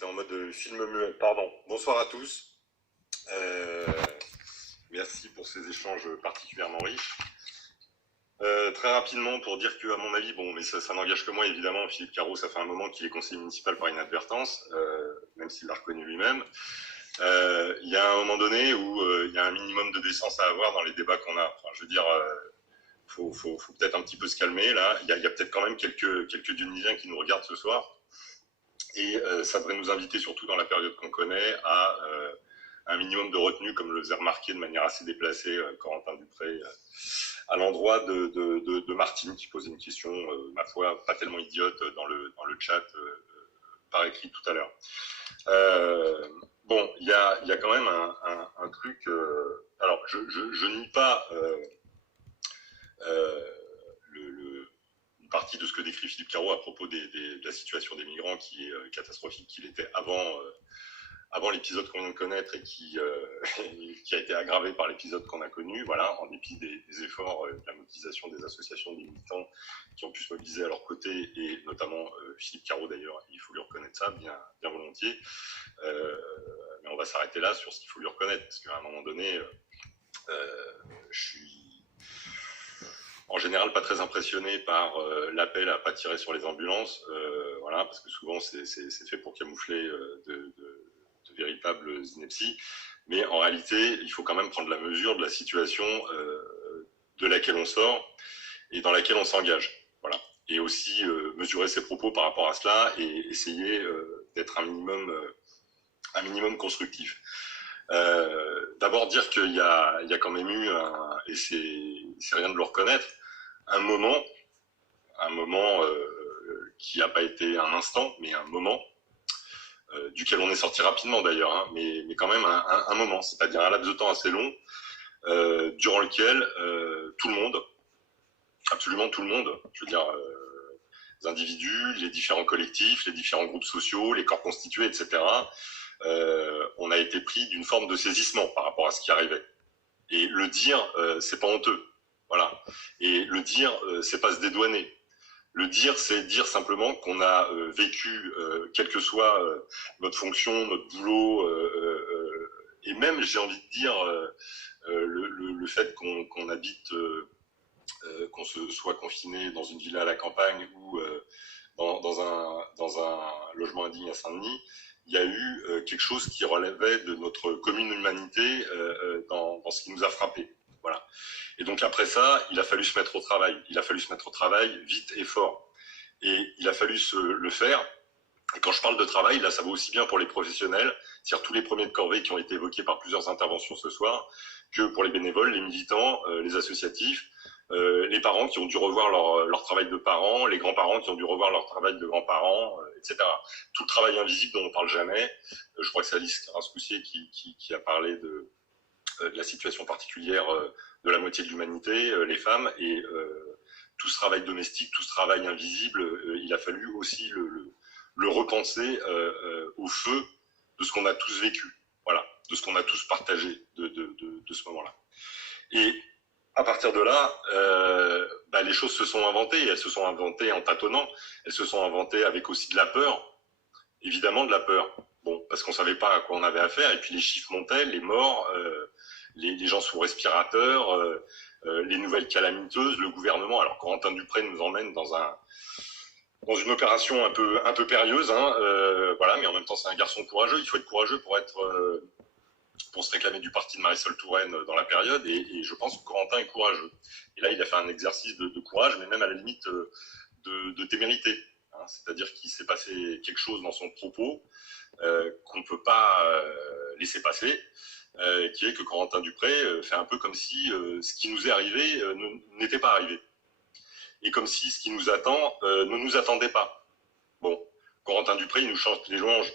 j'étais en mode film muet. Pardon. Bonsoir à tous. Euh, Merci pour ces échanges particulièrement riches. Très rapidement, pour dire que, à mon avis, bon, mais ça n'engage que moi, évidemment, Philippe Carreau, ça fait un moment qu'il est conseiller municipal par inadvertance, même s'il l'a reconnu lui-même. Il y a un moment donné où il y a un minimum de décence à avoir dans les débats qu'on a. Enfin, je veux dire, faut peut-être un petit peu se calmer, là. Il y a peut-être quand même quelques Dionysiens qui nous regardent ce soir. Et ça devrait nous inviter, surtout dans la période qu'on connaît, à un minimum de retenue, comme le faisait remarquer de manière assez déplacée Corentin Dupré, à l'endroit de Martine, qui posait une question, ma foi, pas tellement idiote dans le chat par écrit tout à l'heure. Bon, il y a quand même un truc... alors, je nie pas une partie de ce que décrit Philippe Carreau à propos de la situation des migrants, qui est catastrophique, qu'il était avant l'épisode qu'on vient de connaître et qui a été aggravé par l'épisode qu'on a connu, voilà, en dépit des efforts, de la mobilisation des associations, des militants qui ont pu se mobiliser à leur côté, et notamment Philippe Carreau d'ailleurs, il faut lui reconnaître ça bien volontiers. Mais on va s'arrêter là sur ce qu'il faut lui reconnaître, parce qu'à un moment donné, je suis en général pas très impressionné par l'appel à pas tirer sur les ambulances, voilà, parce que souvent c'est fait pour camoufler de véritables inepties, mais en réalité il faut quand même prendre la mesure de la situation de laquelle on sort et dans laquelle on s'engage, voilà, et aussi mesurer ses propos par rapport à cela et essayer d'être un minimum constructif. D'abord dire qu'il y a quand même eu et c'est rien de le reconnaître, un moment qui n'a pas été un instant, mais un moment duquel on est sorti rapidement d'ailleurs, hein, mais quand même un moment, c'est-à-dire un laps de temps assez long, durant lequel tout le monde, absolument tout le monde, je veux dire les individus, les différents collectifs, les différents groupes sociaux, les corps constitués, etc., on a été pris d'une forme de saisissement par rapport à ce qui arrivait. Et le dire, c'est pas honteux, voilà. Et le dire, c'est pas se dédouaner. Le dire, c'est dire simplement qu'on a vécu, quelle que soit notre fonction, notre boulot, et même, j'ai envie de dire, le fait qu'on habite, qu'on se soit confiné dans une villa à la campagne ou dans un logement indigne à Saint-Denis, il y a eu quelque chose qui relevait de notre commune humanité dans ce qui nous a frappés. Voilà. Et donc après ça, il a fallu se mettre au travail. Il a fallu se mettre au travail vite et fort. Et il a fallu le faire. Et quand je parle de travail, là, ça vaut aussi bien pour les professionnels, c'est-à-dire tous les premiers de corvée qui ont été évoqués par plusieurs interventions ce soir, que pour les bénévoles, les militants, les associatifs, les parents qui ont dû revoir leur travail de parents, les grands-parents qui ont dû revoir leur travail de grands-parents, etc. Tout le travail invisible dont on ne parle jamais. Je crois que c'est Alice Rascoussier qui a parlé de la situation particulière de la moitié de l'humanité, les femmes, et tout ce travail domestique, tout ce travail invisible, il a fallu aussi le repenser au feu de ce qu'on a tous vécu, voilà, de ce qu'on a tous partagé de ce moment-là. Et à partir de là, les choses se sont inventées, et elles se sont inventées en tâtonnant, elles se sont inventées avec aussi de la peur, évidemment de la peur, bon, parce qu'on savait pas à quoi on avait affaire, et puis les chiffres montaient, les morts, les gens sous respirateur, les nouvelles calamiteuses, le gouvernement. Alors Corentin Dupré nous emmène dans une opération un peu périlleuse, hein, voilà, mais en même temps c'est un garçon courageux. Il faut être courageux pour se réclamer du parti de Marisol Touraine dans la période, et je pense que Corentin est courageux. Et là, il a fait un exercice de courage, mais même à la limite de témérité. Hein, c'est-à-dire qu'il s'est passé quelque chose dans son propos qu'on ne peut pas laisser passer, qui est que Corentin Dupré fait un peu comme si ce qui nous est arrivé n'était pas arrivé. Et comme si ce qui nous attend ne nous attendait pas. Bon, Corentin Dupré, il nous chante les louanges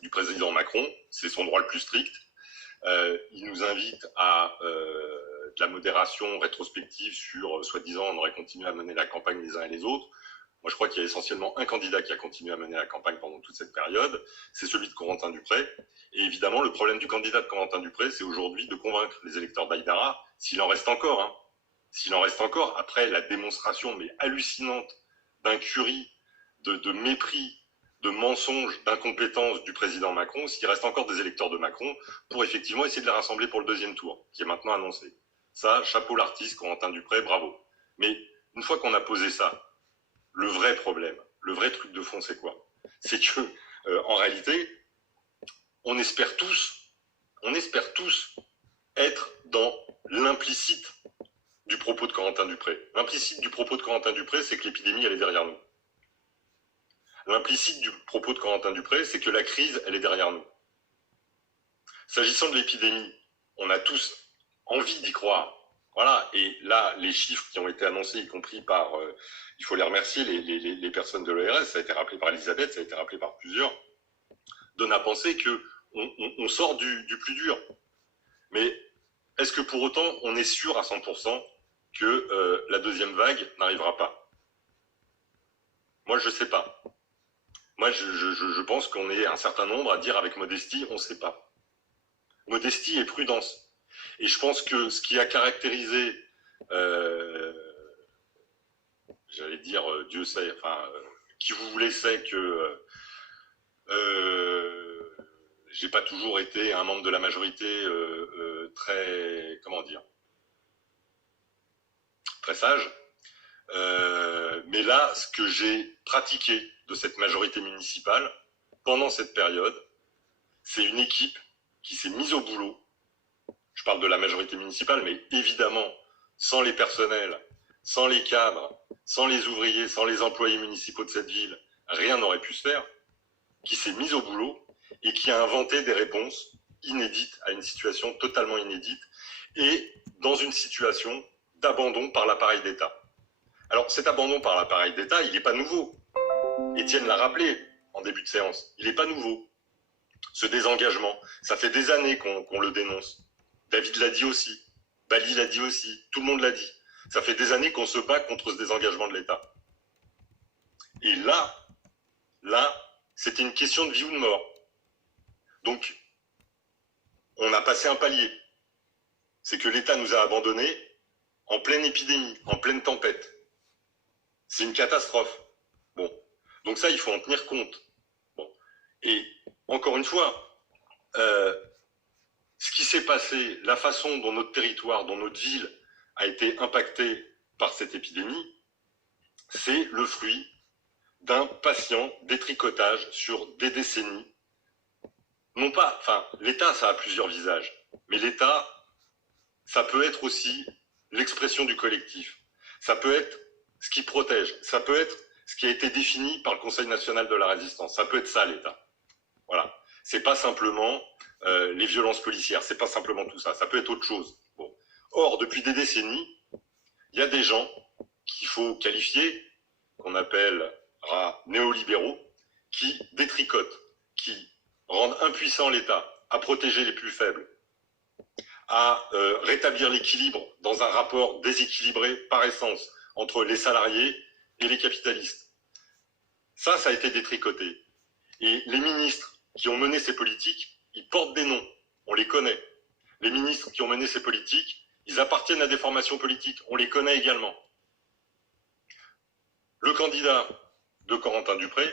du président Macron, c'est son droit le plus strict. Il nous invite à de la modération rétrospective sur, soi-disant, on aurait continué à mener la campagne les uns et les autres. Moi, je crois qu'il y a essentiellement un candidat qui a continué à mener la campagne pendant toute cette période, c'est celui de Corentin Dupré. Et évidemment, le problème du candidat de Corentin Dupré, c'est aujourd'hui de convaincre les électeurs d'Aïdara, s'il en reste encore, hein, s'il en reste encore, après la démonstration mais hallucinante d'incurie, de mépris, de mensonges, d'incompétence du président Macron, s'il reste encore des électeurs de Macron, pour effectivement essayer de les rassembler pour le deuxième tour, qui est maintenant annoncé. Ça, chapeau l'artiste, Corentin Dupré, bravo. Mais une fois qu'on a posé ça, le vrai problème, le vrai truc de fond, c'est quoi? C'est que, en réalité, on espère tous être dans l'implicite du propos de Corentin Dupré. L'implicite du propos de Corentin Dupré, c'est que l'épidémie, elle est derrière nous. L'implicite du propos de Corentin Dupré, c'est que la crise, elle est derrière nous. S'agissant de l'épidémie, on a tous envie d'y croire. Voilà, et là, les chiffres qui ont été annoncés, y compris par, il faut les remercier, les personnes de l'ORS, ça a été rappelé par Elisabeth, ça a été rappelé par plusieurs, donnent à penser qu'on sort du plus dur. Mais est-ce que pour autant, on est sûr à 100% que la deuxième vague n'arrivera pas? Moi, je ne sais pas. Moi, je pense qu'on est un certain nombre à dire avec modestie, on ne sait pas. Modestie et prudence. Et je pense que ce qui a caractérisé, j'allais dire, Dieu sait, enfin, qui vous voulez sait que j'ai pas toujours été un membre de la majorité très, comment dire, très sage. Mais là, ce que j'ai pratiqué de cette majorité municipale pendant cette période, c'est une équipe qui s'est mise au boulot. Je parle de la majorité municipale, mais évidemment, sans les personnels, sans les cadres, sans les ouvriers, sans les employés municipaux de cette ville, rien n'aurait pu se faire, qui s'est mise au boulot et qui a inventé des réponses inédites à une situation totalement inédite et dans une situation d'abandon par l'appareil d'État. Alors cet abandon par l'appareil d'État, il n'est pas nouveau. Étienne l'a rappelé en début de séance, il n'est pas nouveau. Ce désengagement, ça fait des années qu'on le dénonce. David l'a dit aussi, Bali l'a dit aussi, tout le monde l'a dit. Ça fait des années qu'on se bat contre ce désengagement de l'État. Et là, c'était une question de vie ou de mort. Donc, on a passé un palier. C'est que l'État nous a abandonnés en pleine épidémie, en pleine tempête. C'est une catastrophe. Bon, donc ça, il faut en tenir compte. Bon, et encore une fois, ce qui s'est passé, la façon dont notre territoire, dont notre ville a été impactée par cette épidémie, c'est le fruit d'un patient détricotage sur des décennies. Non pas, enfin, l'État, ça a plusieurs visages, mais l'État, ça peut être aussi l'expression du collectif. Ça peut être ce qui protège. Ça peut être ce qui a été défini par le Conseil national de la résistance. Ça peut être ça, l'État. Voilà. C'est pas simplement les violences policières. C'est pas simplement tout ça. Ça peut être autre chose. Bon. Or, depuis des décennies, il y a des gens qu'il faut qualifier, qu'on appellera néolibéraux, qui détricotent, qui rendent impuissant l'État à protéger les plus faibles, à rétablir l'équilibre dans un rapport déséquilibré par essence entre les salariés et les capitalistes. Ça a été détricoté. Et les ministres qui ont mené ces politiques, ils portent des noms, on les connaît. Les ministres qui ont mené ces politiques, ils appartiennent à des formations politiques, on les connaît également. Le candidat de Corentin Dupré,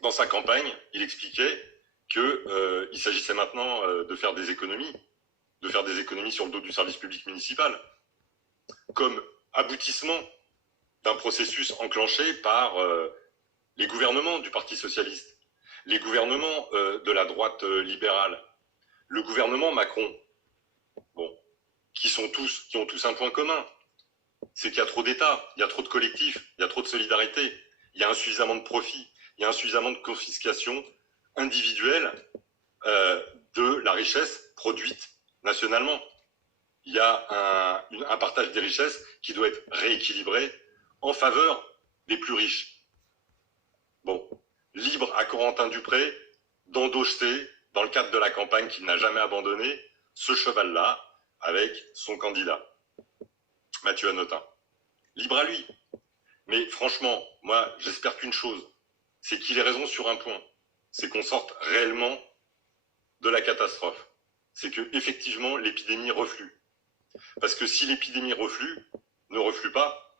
dans sa campagne, il expliquait qu'il s'agissait maintenant de faire des économies sur le dos du service public municipal, comme aboutissement d'un processus enclenché par les gouvernements du Parti socialiste, les gouvernements de la droite libérale, le gouvernement Macron, bon, qui ont tous un point commun, c'est qu'il y a trop d'États, il y a trop de collectifs, il y a trop de solidarité, il y a insuffisamment de profit, il y a insuffisamment de confiscation individuelle de la richesse produite nationalement. Il y a un partage des richesses qui doit être rééquilibré en faveur des plus riches. Bon, libre à Corentin Dupré d'endosser, dans le cadre de la campagne qu'il n'a jamais abandonné, ce cheval-là avec son candidat, Mathieu Hanotin. Libre à lui. Mais franchement, moi, j'espère qu'une chose, c'est qu'il ait raison sur un point, c'est qu'on sorte réellement de la catastrophe. C'est que effectivement l'épidémie reflue. Parce que si l'épidémie ne reflue pas,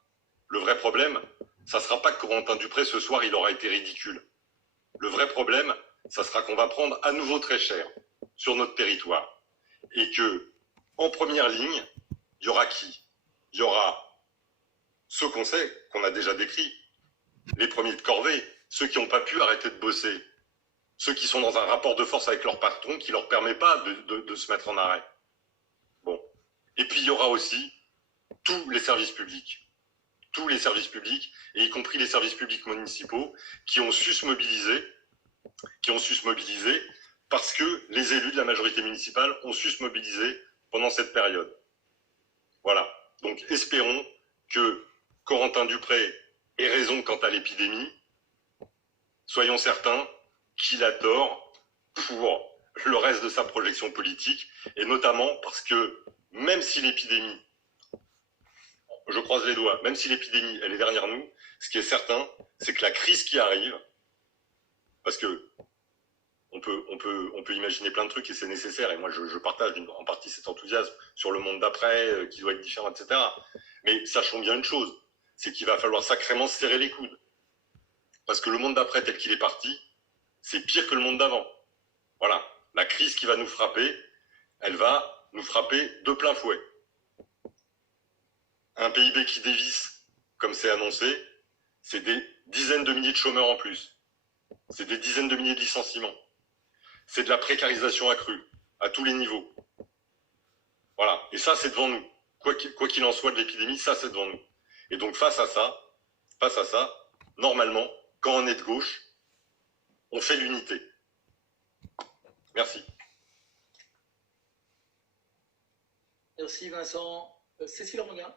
le vrai problème, ça ne sera pas que Corentin Dupré, ce soir, il aura été ridicule. Le vrai problème, ça sera qu'on va prendre à nouveau très cher sur notre territoire. Et que, en première ligne, il y aura qui? Il y aura ceux qu'on sait, qu'on a déjà décrits, les premiers de corvée, ceux qui n'ont pas pu arrêter de bosser, ceux qui sont dans un rapport de force avec leur patron qui ne leur permet pas de se mettre en arrêt. Bon. Et puis il y aura aussi tous les services publics, et y compris les services publics municipaux, qui ont su se mobiliser, parce que les élus de la majorité municipale ont su se mobiliser pendant cette période. Voilà. Donc espérons que Corentin Dupré ait raison quant à l'épidémie. Soyons certains qu'il a tort pour le reste de sa projection politique, et notamment parce que même si l'épidémie, je croise les doigts, même si l'épidémie, elle est derrière nous, ce qui est certain, c'est que la crise qui arrive, parce que on peut imaginer plein de trucs et c'est nécessaire, et moi je partage en partie cet enthousiasme sur le monde d'après, qui doit être différent, etc. Mais sachons bien une chose, c'est qu'il va falloir sacrément se serrer les coudes. Parce que le monde d'après tel qu'il est parti, c'est pire que le monde d'avant. Voilà, la crise qui va nous frapper, elle va nous frapper de plein fouet. Un PIB qui dévisse, comme c'est annoncé, c'est des dizaines de milliers de chômeurs en plus. C'est des dizaines de milliers de licenciements. C'est de la précarisation accrue, à tous les niveaux. Voilà, et ça c'est devant nous. Quoi qu'il en soit de l'épidémie, ça c'est devant nous. Et donc face à ça, normalement, quand on est de gauche, on fait l'unité. Merci. Merci Vincent. Cécile Roguin.